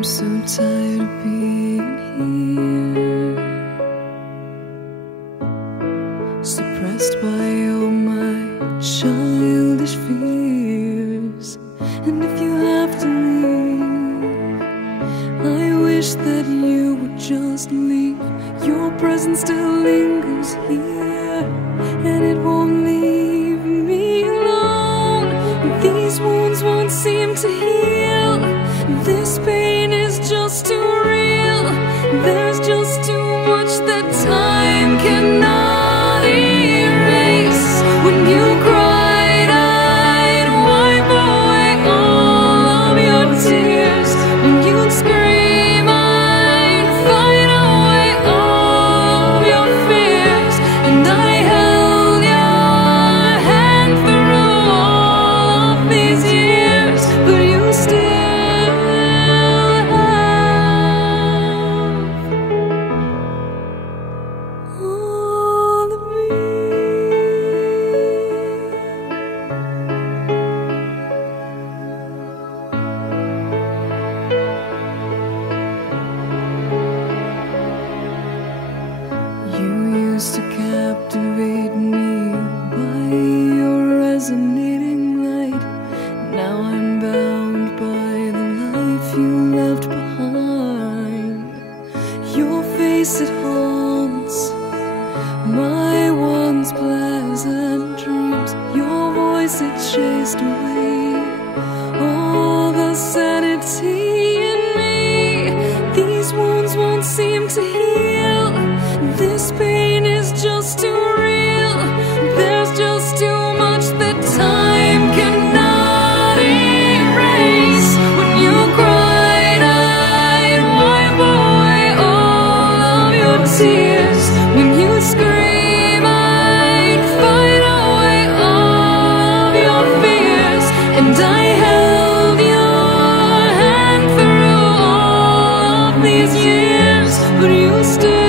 I'm so tired of being here, suppressed by all my childish fears. And if you have to leave, I wish that you would just leave. Your presence still lingers here, and it won't leave me alone. These wounds won't seem to heal. This pain is just too real. There's just too much that time cannot erase. When you cried, I'd wipe away all of your tears. When you'd scream, I'd fight away all of your fears. And I held your hand through all of these years, but you still to captivate me by your resonating light. Now I'm bound by the life you left behind. Your face, it haunts my once pleasant dreams. Your voice, it chased away all the sanity in me. These wounds won't seem to heal. This pain is just too real. There's just too much that time cannot erase. When you cried, I'd wipe away all of your tears. When you scream, I'd fight away all of your fears. And I held your hand through all of these years, but you still